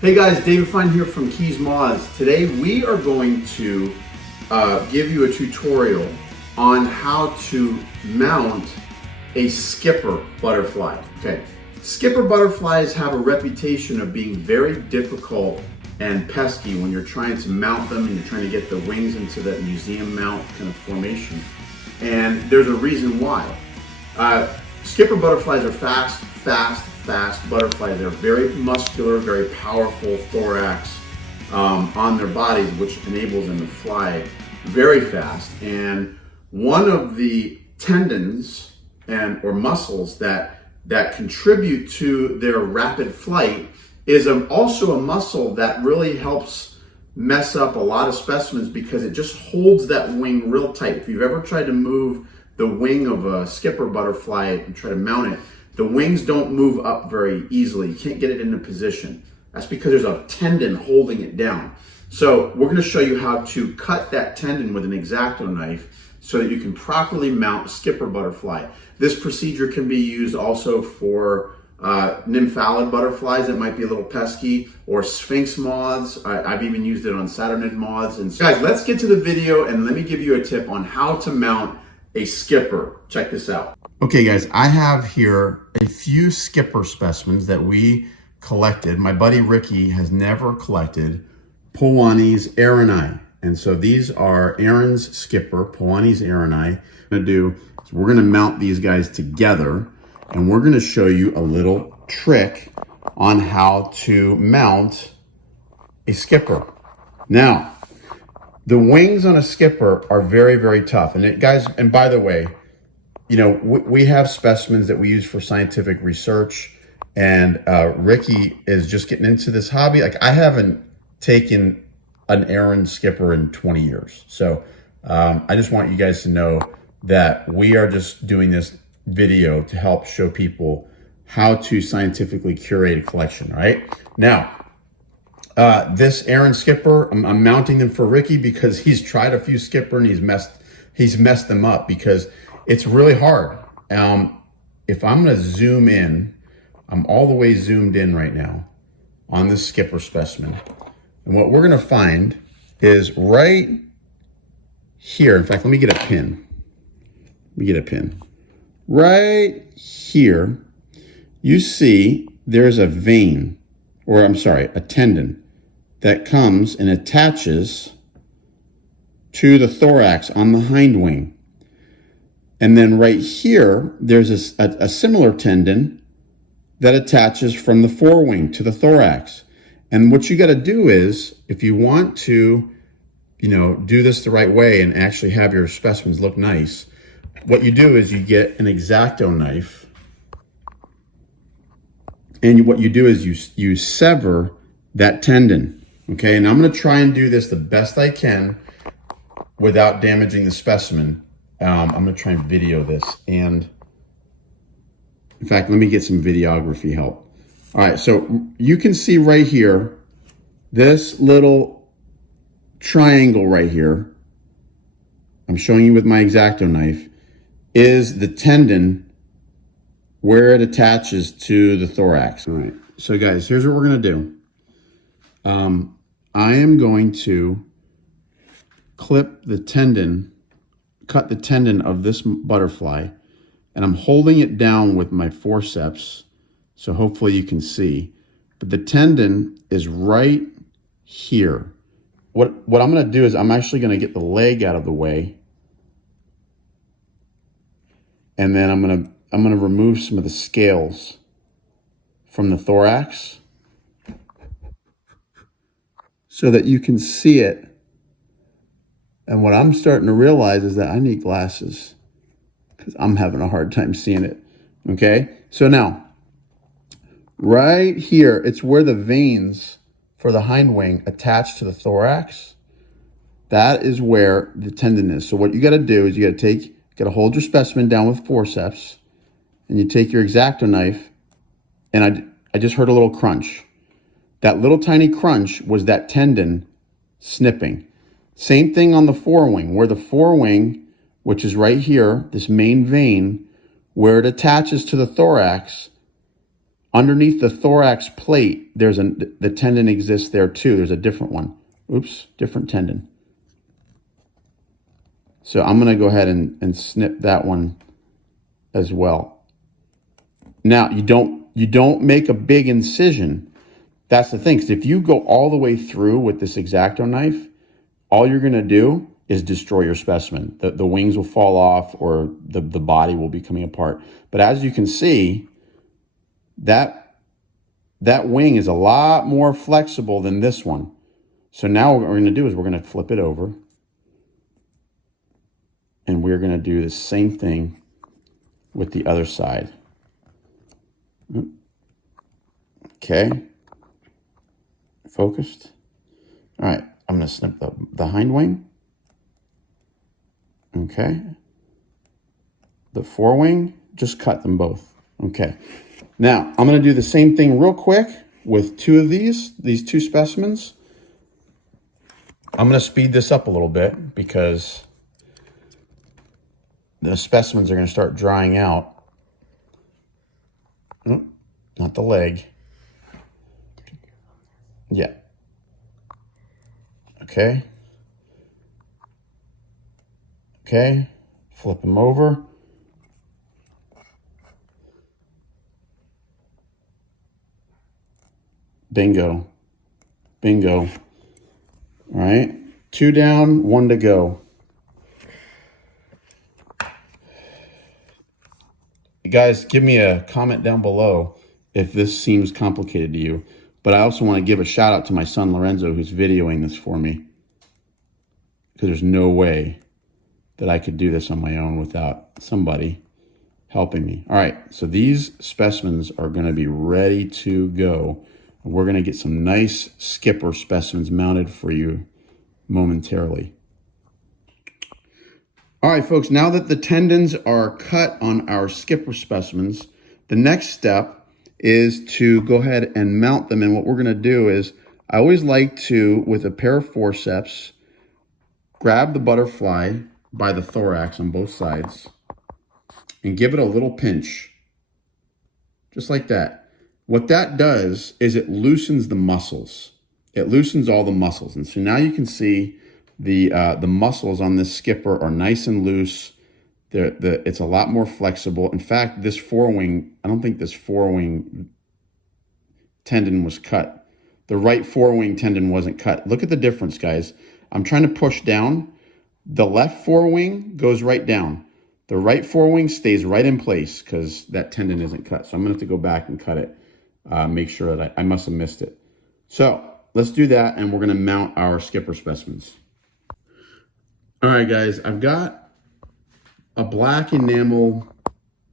Hey guys, David Fine here from Keys MOTHS. Today we are going to give you a tutorial on how to mount a skipper butterfly. Okay, skipper butterflies have a reputation of being very difficult and pesky when you're trying to mount them and you're trying to get the wings into that museum mount kind of formation. And there's a reason why. Skipper butterflies are fast butterflies. They're very muscular, very powerful thorax on their bodies, which enables them to fly very fast. And one of the tendons or muscles that contribute to their rapid flight is also a muscle that really helps mess up a lot of specimens because it just holds that wing real tight. If you've ever tried to move the wing of a skipper butterfly and try to mount it, the wings don't move up very easily. You can't get it into position. That's because there's a tendon holding it down. So we're going to show you how to cut that tendon with an X-Acto knife so that you can properly mount a skipper butterfly. This procedure can be used also for nymphalid butterflies that might be a little pesky, or sphinx moths. I've even used it on saturnid moths. And so, guys, let's get to the video and let me give you a tip on how to mount a skipper. Check this out. Okay guys, I have here a few skipper specimens that we collected. My buddy Ricky has never collected Poanis aaroni. And so these are Aaron's skipper, Poanis aaroni. We're gonna mount these guys together and we're gonna show you a little trick on how to mount a skipper. Now, the wings on a skipper are very, very tough. And by the way, you know, we have specimens that we use for scientific research, and Ricky is just getting into this hobby. Like, I haven't taken an Aaron skipper in 20 years. So I just want you guys to know that we are just doing this video to help show people how to scientifically curate a collection, right? Now, this Aaron skipper, I'm mounting them for Ricky because he's tried a few skipper and he's messed them up because it's really hard. If I'm gonna zoom in, I'm all the way zoomed in right now on this skipper specimen. And what we're gonna find is right here. In fact, let me get a pin. Right here, you see there's a vein, or I'm sorry, a tendon that comes and attaches to the thorax on the hind wing. And then right here, there's a similar tendon that attaches from the forewing to the thorax. And what you got to do is, if you want to, you know, do this the right way and actually have your specimens look nice, what you do is you get an X-Acto knife, and what you do is you sever that tendon. Okay, and I'm going to try and do this the best I can without damaging the specimen. I'm going to try and video this. And in fact, let me get some videography help. All right, so you can see right here, this little triangle right here, I'm showing you with my X-Acto knife, is the tendon where it attaches to the thorax. All right, so guys, here's what we're going to do. I am going to clip the tendon, cut the tendon of this butterfly, and I'm holding it down with my forceps, so hopefully you can see. But the tendon is right here. What I'm going to do is I'm actually going to get the leg out of the way, and then I'm going to remove some of the scales from the thorax so that you can see it. And what I'm starting to realize is that I need glasses because I'm having a hard time seeing it. Okay, so now, right here, it's where the veins for the hind wing attach to the thorax. That is where the tendon is. So what you got to do is you got to hold your specimen down with forceps, and you take your X-Acto knife, and I just heard a little crunch. That little tiny crunch was that tendon snipping. Same thing on the forewing, where the forewing, which is right here, this main vein, where it attaches to the thorax, Underneath the thorax plate, the tendon exists there too. There's a different one. Oops, different tendon. So I'm going to go ahead and snip that one as well. Now, you don't make a big incision. That's the thing, because if you go all the way through with this X-Acto knife, all you're going to do is destroy your specimen. The wings will fall off, or the body will be coming apart. But as you can see, that wing is a lot more flexible than this one. So now what we're going to do is we're going to flip it over. And we're going to do the same thing with the other side. Okay. Focused. All right. I'm going to snip the hind wing. Okay. The forewing, just cut them both. Okay. Now, I'm going to do the same thing real quick with two of these two specimens. I'm going to speed this up a little bit because the specimens are going to start drying out. Oh, not the leg. Yeah. Okay. Okay. Flip them over. Bingo. Bingo. All right. 2 down, 1 to go. Guys, give me a comment down below if this seems complicated to you. But I also want to give a shout out to my son Lorenzo, who's videoing this for me, because there's no way that I could do this on my own without somebody helping me. All right, so these specimens are going to be ready to go. We're going to get some nice skipper specimens mounted for you momentarily. All right, folks, now that the tendons are cut on our skipper specimens, the next step is to go ahead and mount them. And what we're going to do is, I always like to, with a pair of forceps, grab the butterfly by the thorax on both sides and give it a little pinch, just like that. What that does is it loosens the muscles. It loosens all the muscles. And so now you can see the muscles on this skipper are nice and loose. It's a lot more flexible. In fact, this forewing, I don't think this forewing tendon was cut. The right forewing tendon wasn't cut. Look at the difference, guys. I'm trying to push down. The left forewing goes right down. The right forewing stays right in place because that tendon isn't cut. So I'm going to have to go back and cut it. Make sure that I must have missed it. So let's do that, and we're going to mount our skipper specimens. All right, guys, I've got a black enamel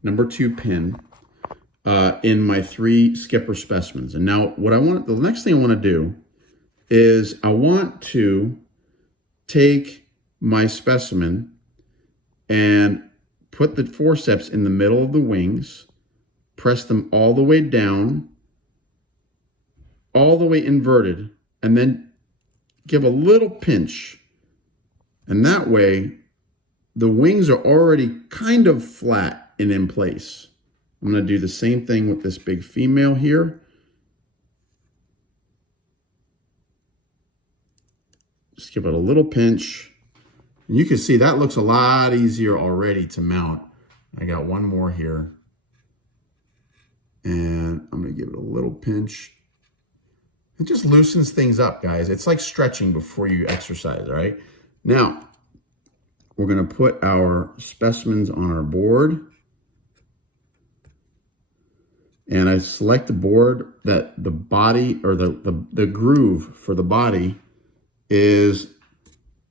#2 pin in my 3 skipper specimens. And now the next thing I want to do is I want to take my specimen and put the forceps in the middle of the wings, press them all the way down, all the way inverted, and then give a little pinch. And that way, the wings are already kind of flat and in place. I'm going to do the same thing with this big female here. Just give it a little pinch. And you can see that looks a lot easier already to mount. I got one more here. And I'm going to give it a little pinch. It just loosens things up, guys. It's like stretching before you exercise, all right? Now, we're going to put our specimens on our board. And I select the board that the body, or the groove for the body is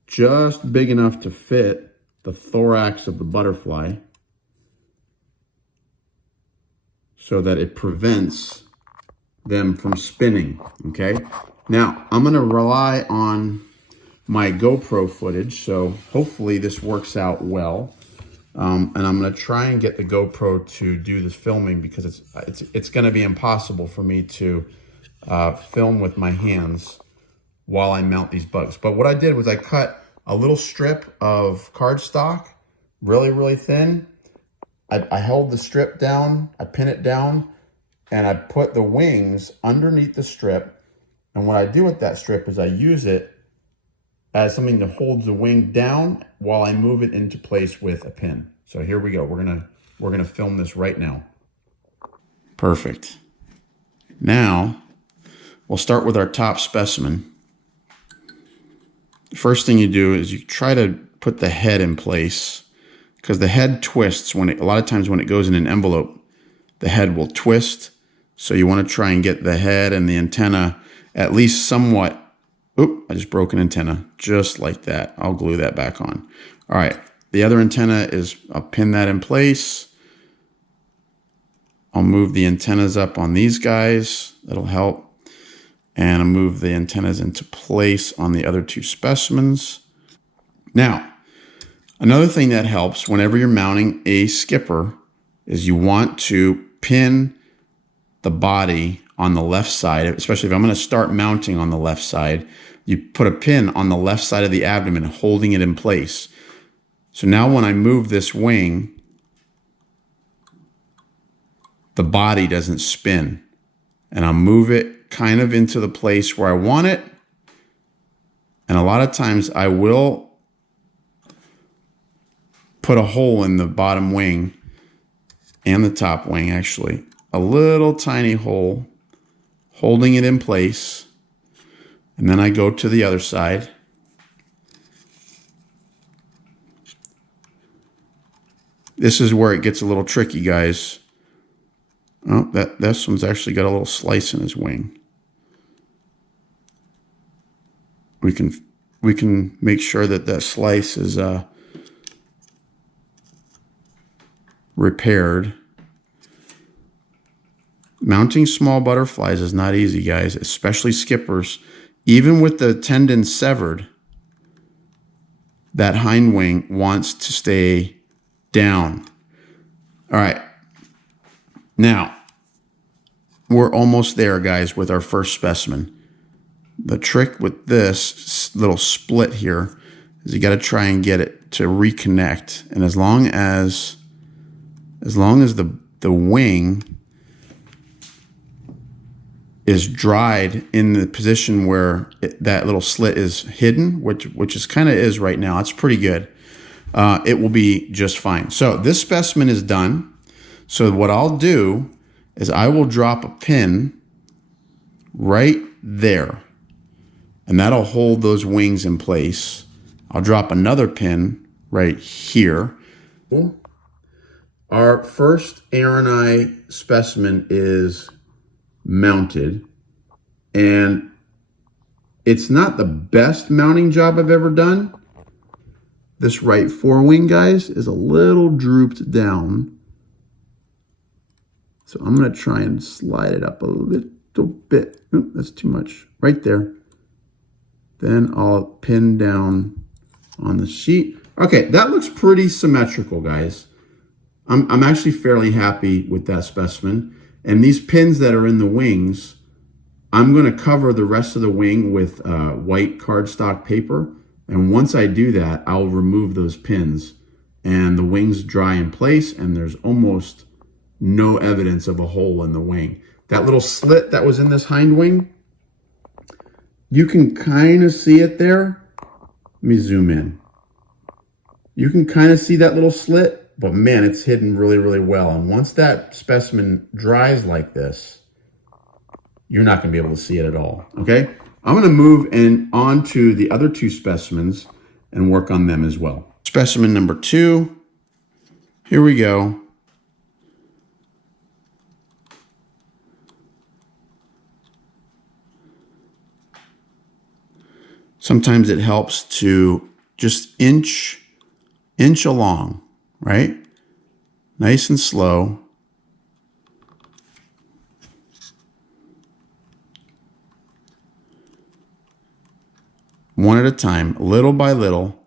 just big enough to fit the thorax of the butterfly so that it prevents them from spinning, okay? Now, I'm gonna rely on my GoPro footage, so hopefully this works out well. And I'm gonna try and get the GoPro to do this filming because it's gonna be impossible for me to film with my hands while I mount these bugs. But what I did was I cut a little strip of cardstock, really, really thin. I held the strip down, I pin it down, and I put the wings underneath the strip. And what I do with that strip is I use it as something that holds the wing down while I move it into place with a pin. So here we go. We're gonna film this right now. Perfect. Now we'll start with our top specimen. The first thing you do is you try to put the head in place, because the head twists a lot of times when it goes in an envelope, the head will twist. So you want to try and get the head and the antenna at least somewhat. Oop, I just broke an antenna, just like that. I'll glue that back on. All right, the other antenna I'll pin that in place. I'll move the antennas up on these guys. That'll help. And I'll move the antennas into place on the other two specimens. Now, another thing that helps whenever you're mounting a skipper is you want to pin the body on the left side, especially if I'm going to start mounting on the left side. You put a pin on the left side of the abdomen, holding it in place. So now when I move this wing, the body doesn't spin. And I'll move it kind of into the place where I want it. And a lot of times I will put a hole in the bottom wing and the top wing, actually. A little tiny hole, holding it in place. And then I go to the other side. This is where it gets a little tricky, guys. Oh, this one's actually got a little slice in his wing. We can make sure that that slice is repaired. Mounting small butterflies is not easy, guys, especially skippers. Even with the tendon severed, that hind wing wants to stay down. All right. Now, we're almost there, guys, with our first specimen. The trick with this little split here is you got to try and get it to reconnect. And as long as the wing is dried in the position where that little slit is hidden, which is kind of is right now, it's pretty good. It will be just fine. So this specimen is done. So what I'll do is I will drop a pin right there, and that'll hold those wings in place. I'll drop another pin right here. Our first Arani specimen is mounted, and it's not the best mounting job I've ever done. This right forewing, guys, is a little drooped down. So I'm going to try and slide it up a little bit. Oop, that's too much. Right there. Then I'll pin down on the sheet. Okay, that looks pretty symmetrical, guys. I'm actually fairly happy with that specimen. And these pins that are in the wings, I'm going to cover the rest of the wing with white cardstock paper. And once I do that, I'll remove those pins. And the wings dry in place, and there's almost no evidence of a hole in the wing. That little slit that was in this hind wing, you can kind of see it there. Let me zoom in. You can kind of see that little slit, but man, it's hidden really, really well. And once that specimen dries like this, you're not going to be able to see it at all, okay? I'm going to move on to the other two specimens and work on them as well. Specimen number 2, here we go. Sometimes it helps to just inch along, right? Nice and slow. One at a time, little by little.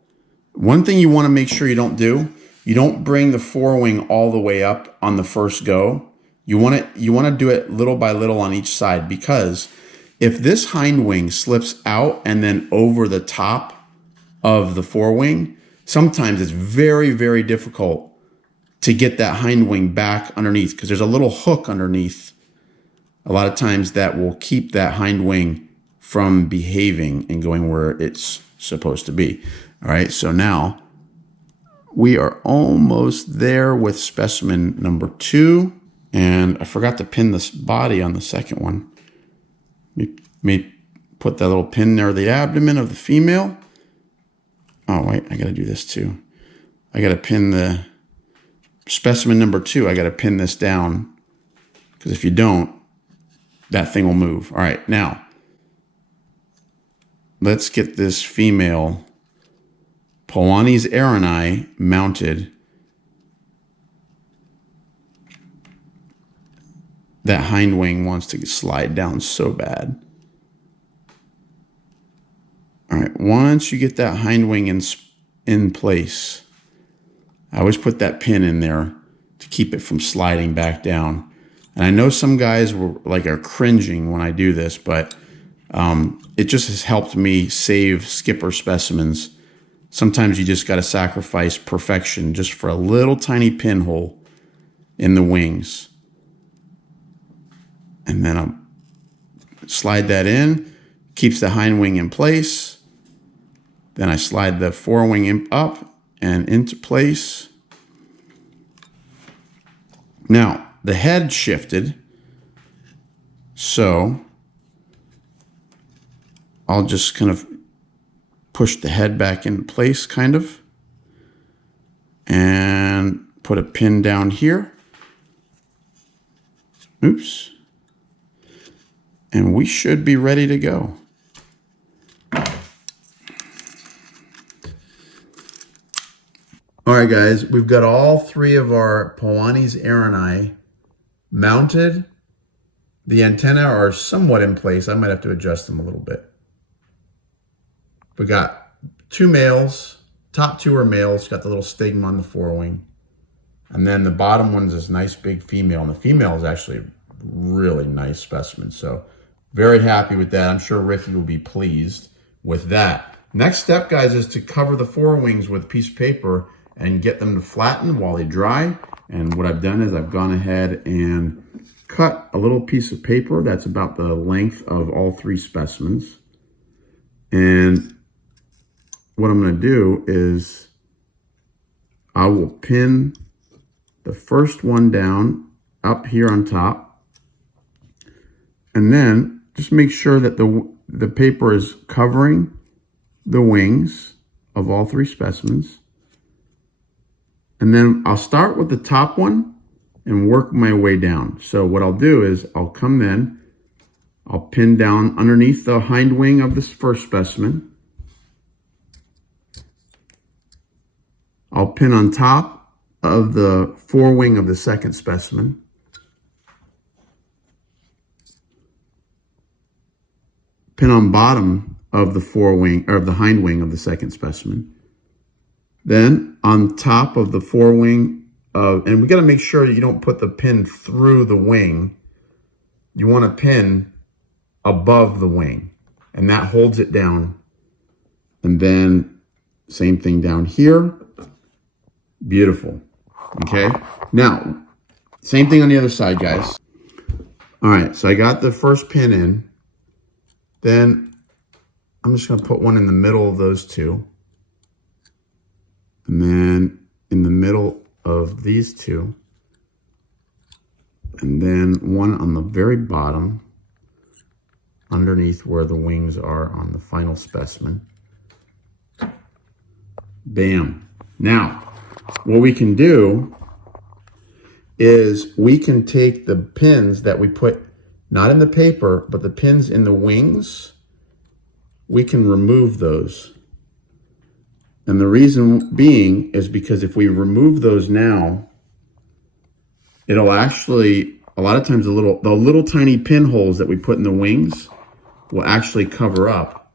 One thing you want to make sure you don't do, you don't bring the forewing all the way up on the first go. You want to do it little by little on each side, because if this hind wing slips out and then over the top of the forewing, sometimes it's very, very difficult to get that hind wing back underneath, because there's a little hook underneath a lot of times that will keep that hind wing from behaving and going where it's supposed to be. All right, so now we are almost there with specimen number 2. And I forgot to pin this body on the second one. Let me put that little pin there, the abdomen of the female. Oh, wait, I got to do this too. I got to pin the specimen number 2. I got to pin this down, because if you don't, that thing will move. All right, now let's get this female Hesperiidae mounted. That hind wing wants to slide down so bad. All right, once you get that hind wing in place, I always put that pin in there to keep it from sliding back down. And I know some guys are cringing when I do this, but it just has helped me save skipper specimens. Sometimes you just got to sacrifice perfection just for a little tiny pinhole in the wings. And then I'll slide that in, keeps the hind wing in place. Then I slide the forewing up and into place. Now, the head shifted, so I'll just kind of push the head back in place, kind of, and put a pin down here. Oops. And we should be ready to go. All right, guys, we've got all 3 of our Hesperiidae mounted. The antennae are somewhat in place. I might have to adjust them a little bit. We got 2 males. Top 2 are males. Got the little stigma on the forewing. And then the bottom one's this nice big female. And the female is actually a really nice specimen. So very happy with that. I'm sure Ricky will be pleased with that. Next step, guys, is to cover the forewings with a piece of paper and get them to flatten while they dry. And what I've done is I've gone ahead and cut a little piece of paper that's about the length of all 3 specimens. And what I'm going to do is I will pin the first one down up here on top. And then just make sure that the paper is covering the wings of all 3 specimens. And then I'll start with the top one and work my way down. So what I'll do is I'll come in, I'll pin down underneath the hind wing of this first specimen. I'll pin on top of the forewing of the second specimen. Pin on bottom of the forewing or of the hind wing of the second specimen. Then on top of the forewing of, and we got to make sure you don't put the pin through the wing. You want to pin above the wing, and that holds it down. And then same thing down here. Beautiful. Okay. Now, same thing on the other side, guys. All right. So I got the first pin in. Then I'm just going to put one in the middle of those 2. And then in the middle of these 2. And then one on the very bottom, underneath where the wings are on the final specimen. Bam. Now, what we can do is we can take the pins that we put, not in the paper, but the pins in the wings, we can remove those. And the reason being is because if we remove those now, it'll actually, a lot of times the little tiny pinholes that we put in the wings will actually cover up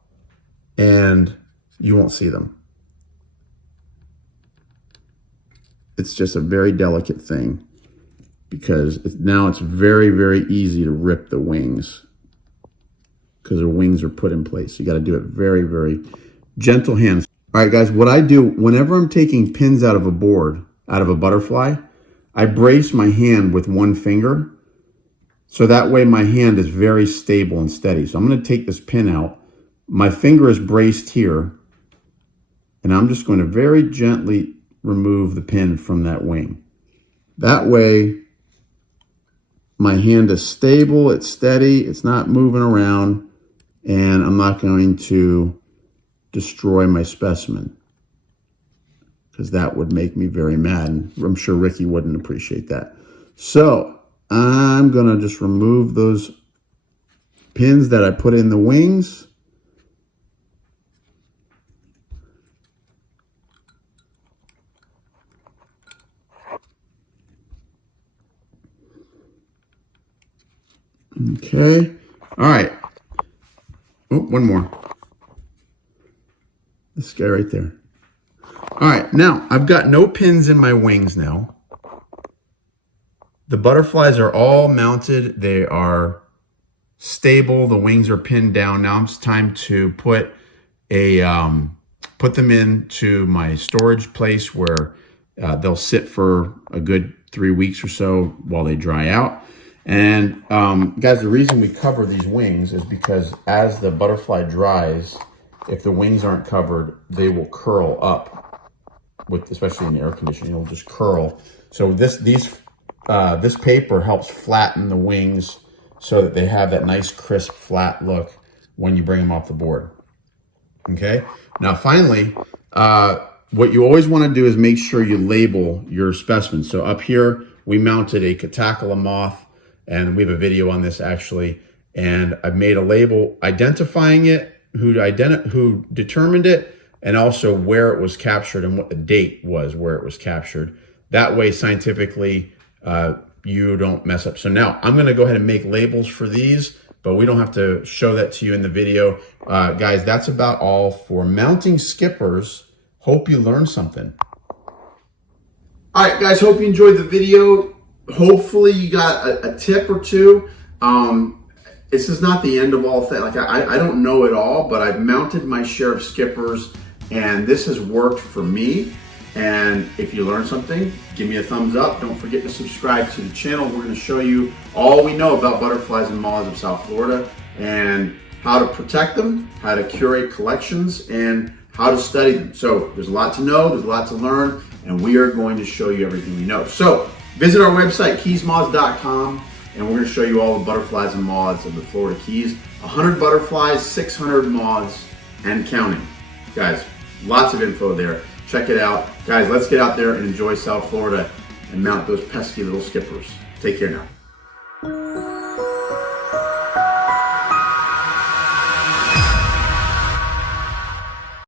and you won't see them. It's just a very delicate thing because now it's very, very easy to rip the wings because the wings are put in place. You got to do it very, very gentle hands. All right, guys, what I do whenever I'm taking pins out of a board, out of a butterfly, I brace my hand with one finger So that way my hand is very stable and steady. So I'm going to take this pin out. My finger is braced here, and I'm just going to very gently remove the pin from that wing. That way my hand is stable, it's steady, it's not moving around, and I'm not going to destroy my specimen, because that would make me very mad, and I'm sure Ricky wouldn't appreciate that. So I'm going to just remove those pins that I put in the wings. Okay. All right. Oh, one more. This guy right there. All right. Now, I've got no pins in my wings now. The butterflies are all mounted. They are stable. The wings are pinned down. Now it's time to put them into my storage place where they'll sit for a good 3 weeks or so while they dry out. And guys, the reason we cover these wings is because as the butterfly dries, if the wings aren't covered, they will curl up, especially in air conditioning, it'll just curl. So this paper helps flatten the wings so that they have that nice crisp flat look when you bring them off the board. Okay, now finally, what you always want to do is make sure you label your specimen. So up here, we mounted a Catacula moth, and we have a video on this actually, and I've made a label identifying it, who determined it, and also where it was captured and what the date was where it was captured. That way, scientifically, you don't mess up. So now I'm going to go ahead and make labels for these, but we don't have to show that to you in the video. Guys, that's about all for mounting skippers. Hope you learned something. All right, guys, hope you enjoyed the video. Hopefully you got a tip or two. This is not the end of all things. Like I don't know it all, but I've mounted my share of skippers, and this has worked for me. And if you learned something, give me a thumbs up. Don't forget to subscribe to the channel. We're going to show you all we know about butterflies and moths of South Florida, and how to protect them, how to curate collections, and how to study them. So there's a lot to know, there's a lot to learn, and we are going to show you everything we know. So visit our website, keysmoths.com, and we're going to show you all the butterflies and moths of the Florida Keys. 100 butterflies, 600 moths, and counting. Guys, lots of info there. Check it out. Guys, let's get out there and enjoy South Florida and mount those pesky little skippers. Take care now.